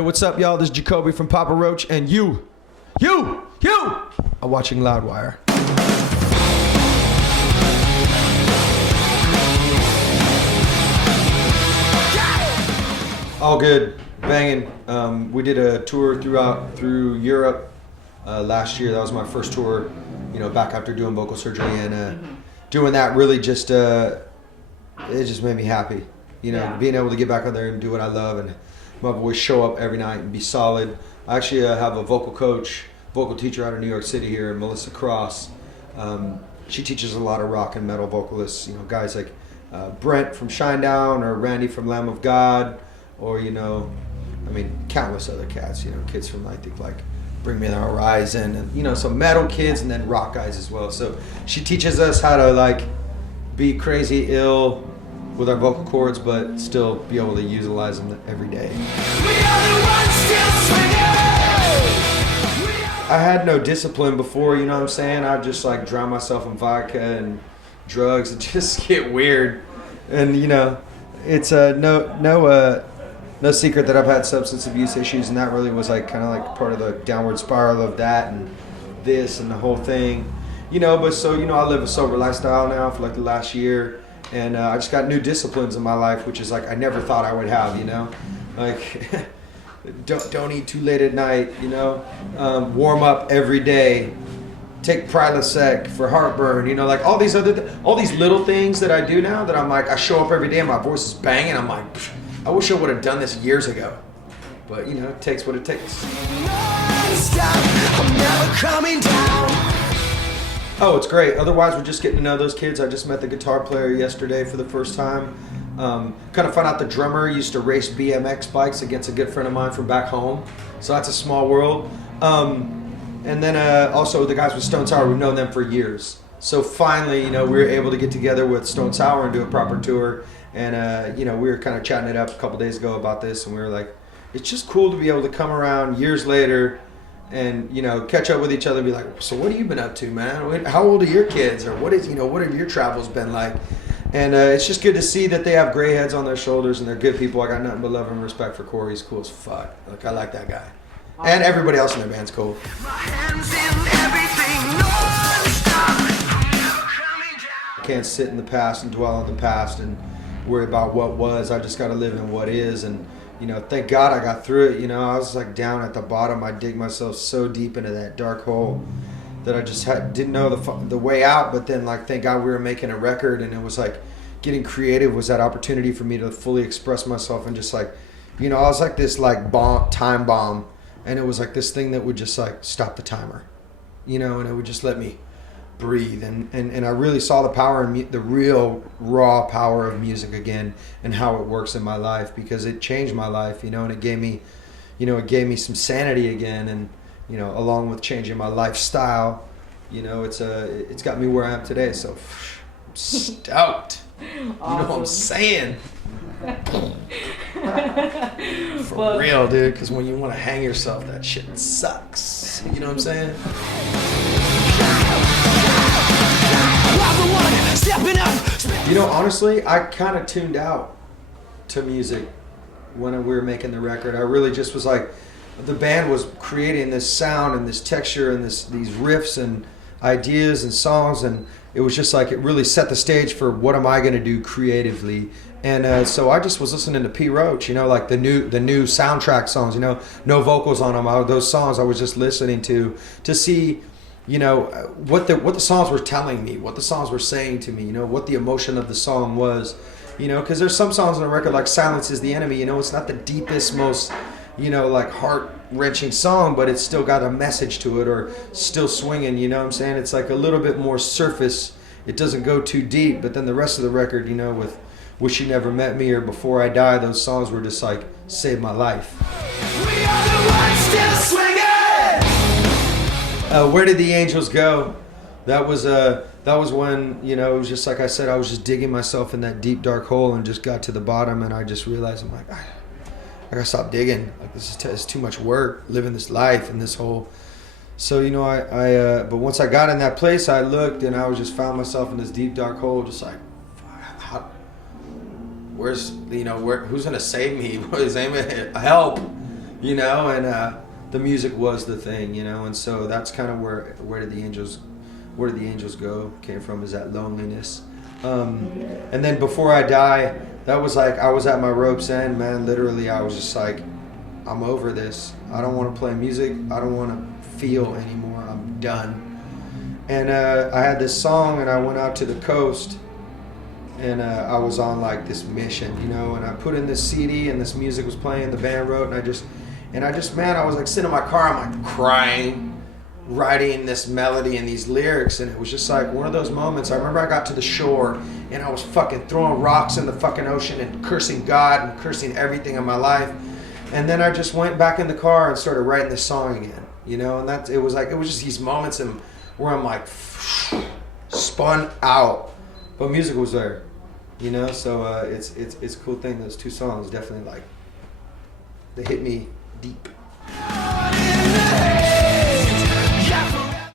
Hey, what's up, y'all? This is Jacoby from Papa Roach, and you are watching Loudwire. All good, banging. We did a tour through Europe last year. That was my first tour, back after doing vocal surgery, and doing that really just it just made me happy. Being able to get back out there and do what I love, and my boys show up every night and be solid. I actually have a vocal teacher out of New York City here, Melissa Cross. She teaches a lot of rock and metal vocalists, guys like Brent from Shinedown or Randy from Lamb of God, or countless other cats, kids from I think like Bring Me the Horizon, and some metal kids, and then rock guys as well. So she teaches us how to be crazy ill with our vocal cords, but still be able to utilize them every day. We are the ones still swinging. I had no discipline before, you know what I'm saying? I just drown myself in vodka and drugs and just get weird. And it's no secret that I've had substance abuse issues, and that really was kind of part of the downward spiral of that and this and the whole thing. But so I live a sober lifestyle now for the last year. And I just got new disciplines in my life, which is I never thought I would have, don't eat too late at night, warm up every day, take Prilosec for heartburn, all these little things that I do now that I'm I show up every day and my voice is banging. I'm I wish I would have done this years ago, but it takes what it takes. I'm never coming down. Oh, it's great. Otherwise, we're just getting to know those kids. I just met the guitar player yesterday for the first time. Kind of found out the drummer used to race BMX bikes against a good friend of mine from back home. So that's a small world. And then also the guys with Stone Sour, we've known them for years. So finally, we were able to get together with Stone Sour and do a proper tour. And, we were kind of chatting it up a couple days ago about this. And we were like, it's just cool to be able to come around years later and catch up with each other and be like, so what have you been up to, man? How old are your kids? Or what have your travels been like? And it's just good to see that they have gray heads on their shoulders and they're good people. I got nothing but love and respect for Corey. He's cool as fuck. I like that guy. And everybody else in their band's cool. My hands in everything, I can't sit in the past and dwell on the past and worry about what was. I just got to live in what is. And thank God I got through it. I was down at the bottom. I dig myself so deep into that dark hole that I just didn't know the way out. But then thank God we were making a record, and it was getting creative was that opportunity for me to fully express myself and just I was this time bomb, and it was this thing that would just stop the timer, and it would just let me breathe, and I really saw the power in the real raw power of music again and how it works in my life, because it changed my life, and it gave me some sanity again, and along with changing my lifestyle, it's got me where I am today. So I'm stoked. Awesome. You know what I'm saying? For real, dude, because when you want to hang yourself, that shit sucks. You know what I'm saying? Honestly, I kind of tuned out to music when we were making the record. I really just was the band was creating this sound and this texture and these riffs and ideas and songs, and it was just it really set the stage for what am I going to do creatively. And so I just was listening to P. Roach, the new soundtrack songs, no vocals on them. Those songs I was just listening to see what the songs were telling me, what the songs were saying to me, what the emotion of the song was, because there's some songs on the record like Silence is the Enemy, it's not the deepest, most, heart-wrenching song, but it's still got a message to it, or Still Swinging, you know what I'm saying? It's a little bit more surface. It doesn't go too deep, but then the rest of the record, with Wish You Never Met Me or Before I Die, those songs were just saved my life. We are the ones still swinging! Where Did the Angels Go? That was when, it was just I said, I was just digging myself in that deep, dark hole and just got to the bottom, and I just realized, I gotta stop digging. This is too much work, living this life and this whole. So, but once I got in that place, I looked and I was just found myself in this deep, dark hole, just where's, who's gonna save me? Help? you know, and the music was the thing, you know, and so that's kind of where did the angels go came from, is that loneliness. And then Before I Die, that was like, I was at my rope's end, man. Literally, I was just like, I'm over this. I don't want to play music. I don't want to feel anymore. I'm done. And I had this song, and I went out to the coast, and I was on like this mission, you know, and I put in this CD, and this music was playing, the band wrote, and I just, man, I was like sitting in my car, I'm like crying, writing this melody and these lyrics, and it was just like one of those moments. I remember I got to the shore, and I was fucking throwing rocks in the fucking ocean and cursing God and cursing everything in my life. And then I just went back in the car and started writing this song again, you know, and it was just these moments where I'm like spun out, but music was there, you know. So it's a cool thing. Those two songs definitely, like, they hit me deep.